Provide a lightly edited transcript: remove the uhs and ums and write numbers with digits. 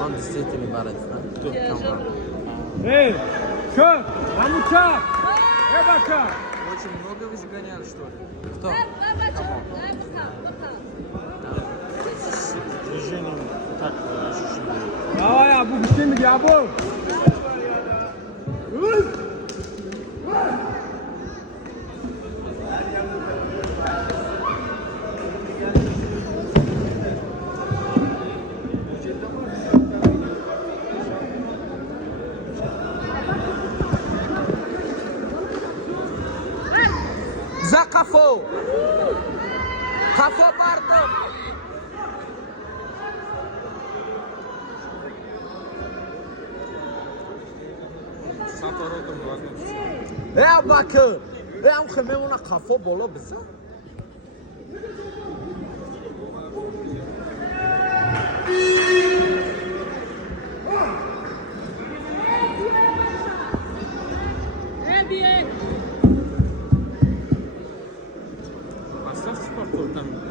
Он действительно борется. Эй, чё? Мамуча! Бака! Очень много вы загоняли, что ли? Кто? Движением так ощущение. Давай, Абу, быстрее, Абу! За кафо! Кафо бардым! Сапоротом должно быть. Bakın! Amxir men ona kafo bo'la biza. Поставь спорт там.